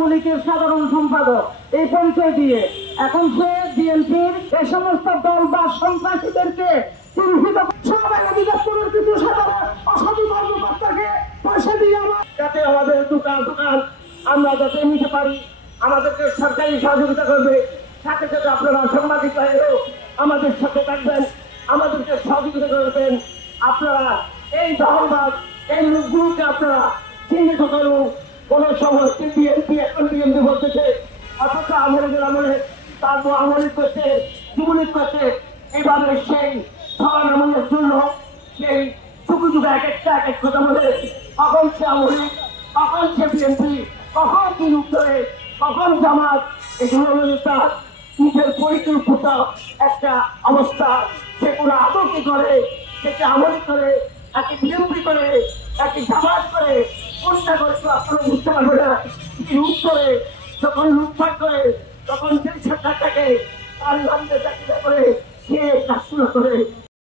যুবলীগের সাধারণ সম্পাদক এই পরিচয় দিয়ে এখন সে বিএনপির এই সমস্ত দল বা সন্ত্রাসীদেরকে চিহ্নিত সবাই অধিদপ্তরের কিছু সাধারণ অসাধু কর্মকর্তাকে পয়সা দিয়ে যাতে আমাদের দোকান আমরা যাতে নিতে পারি, আমাদেরকে সরকারি সহযোগিতা করবে। সাথে সাথে আপনারা সাংবাদিক ভাইয়েরও আমাদের সাথে থাকবেন, আমাদেরকে সহযোগিতা করবেন। আপনারা এই দখলবাজ এই লোকগুলোকে আপনারা চিহ্নিত করুন। কোন সময় বিএনপি এখন বিএনপি বলতেছে, অথচ আমলের আমলে তারপর আমলিক করছে, যুবলীগ করছে। এভাবে সেই ধর্ম আমলের জন্য সেই টুকু টুকু এক এক কথা বলে কখন সে আমলিক, কখন সে বিএনপি, কখন কি উত্তরে, কখন জামাত, এগুলো তার নিজের পরিকল্পিত একটা অবস্থা। সেগুলো আদৌ কি করে, সেটা আমলিক করে, একে বিএনপি করে, একে জামাত করে, কোনটা করে তো আপনারা বুঝতে পারবে না। লুট করে যখন লুটপাট করে তখন সেই সরকারটাকে তার নামে চাকরি করে সে কাজগুলো করে।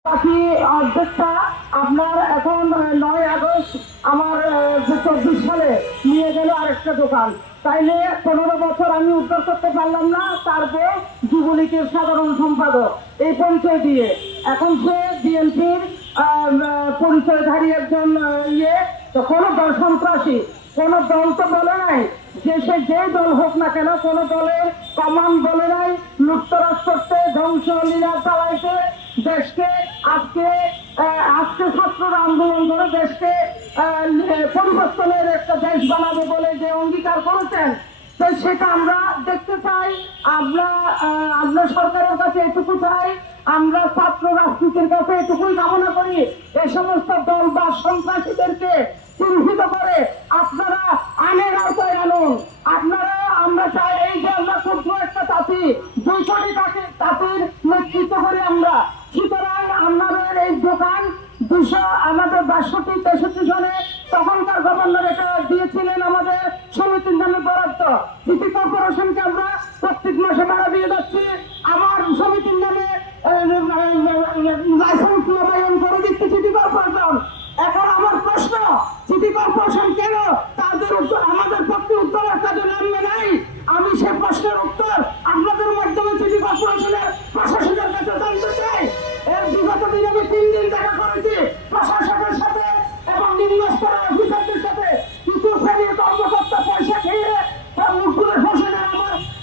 বাকি অর্ধেকটা আপনার এখন 9 আগস্ট আমার 24 সালে নিয়ে গেল আরেকটা দোকান। তাইলে 15 বছর আমি উদ্ধার করতে পারলাম না, তারপর যুবলীগের সাধারণ সম্পাদক এই পরিচয় দিয়ে এখন সে বিএনপির পরিচয়ধারী একজন তো কোনো দল সন্ত্রাসী, কোন দল তো বলে নাই যে সে যে দল হোক না কেন, কোন দলের কমান বলে নাই লুটতরাজ করতে, ধ্বংস লীলা চালাইতে, দেশকে আজকে ছাত্ররা আন্দোলন করে দেশকে পরিবর্তনের একটা দেশ বানাবে বলে যে অঙ্গীকার করেছেন, তো সেটা আমরা দেখতে চাই। আমরা সরকারের কাছে এটুকু চাই, আমরা ছাত্র রাজনীতির কাছে এটুকুই কামনা করি, এই সমস্ত দল বা সন্ত্রাসীদেরকে চিহ্নিত করে আপনারা আইনের আওতায় আনুন। আপনারা আমরা চাই এই যে আমরা ক্ষুদ্র একটা তাঁতি 2 কোটি তাঁতির নেতৃত্ব করি আমরা, সুতরাং আমাদের এই দোকান 200 আমাদের 62-63 সনে তখনকার গভর্নর এটা দিয়েছিলেন আমাদের সমিতির নামে বরাদ্দ। সিটি কর্পোরেশনকে আমরা প্রত্যেক মাসে ভাড়া দিয়ে যাচ্ছি, আমার সমিতির নামে লাইসেন্স নবায়ন করে দিচ্ছে সিটি কর্পোরেশন। এখন আমার প্রশ্ন, সিটি কর্পোরেশন কেন তাদের উত্তর আমাদের পক্ষে উত্তরের কাজে নামবে নাই? আমি সেই প্রশ্নের উত্তর আপনাদের মাধ্যমে সিটি কর্পোরেশনের প্রশাসনের কাছে জানতে চাই। এর বিগত দিনে আমি 3 দিন দেখা করেছি প্রশাসনের সাথে এবং নিম্ন স্তরের অফিসারদের সাথে। কিছু শ্রেণীর কর্মকর্তা পয়সা খেয়ে তার মুখগুলো ফসে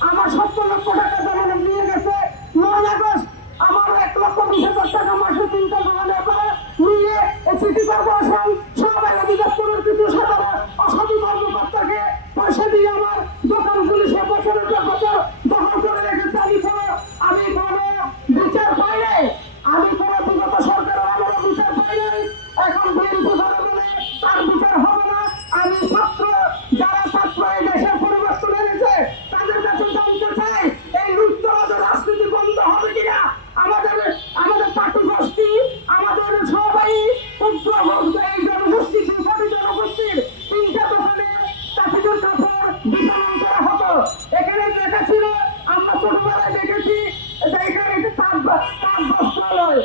আমার 70 লক্ষ টাকা জমানো নিয়ে গেছে। 9 আগস্ট আমার 1,20,000 টাকা মাসে 3টা জমানো করে নিয়ে সিটি কর্পোরেশন সবাই অধিদপ্তরের কিছু সাধারণ অসাধু কর্মকর্তাকে পয়সা দিয়ে আমার দোকান পুলিশে বছরের পর বছর দখল করে রেখেছে। আমি কোনো বিচার পাই নাই, আমি কোনো বিগত সরকারের আমলে বিচার পাই নাই। এখন বিএনপি ধরে বলে তার বিচার হবে না। আমি যারা ছাত্র এই দেশের পরিবর্তন এনেছে তাদের কাছে জানতে চাই এই লুটতরাজের রাজনীতি বন্ধ হবে কিনা। আমাদের পার্টি গোষ্ঠী, আমাদের সবাই এই জনগোষ্ঠী, 2 জনগোষ্ঠীর 3টা দোকানে চাষিদের কাপড় বিতরণ করা হতো। এখানে লেখা ছিল, আমরা ছোটবেলায় দেখেছি এখানে তাঁত বস্ত্রালয়,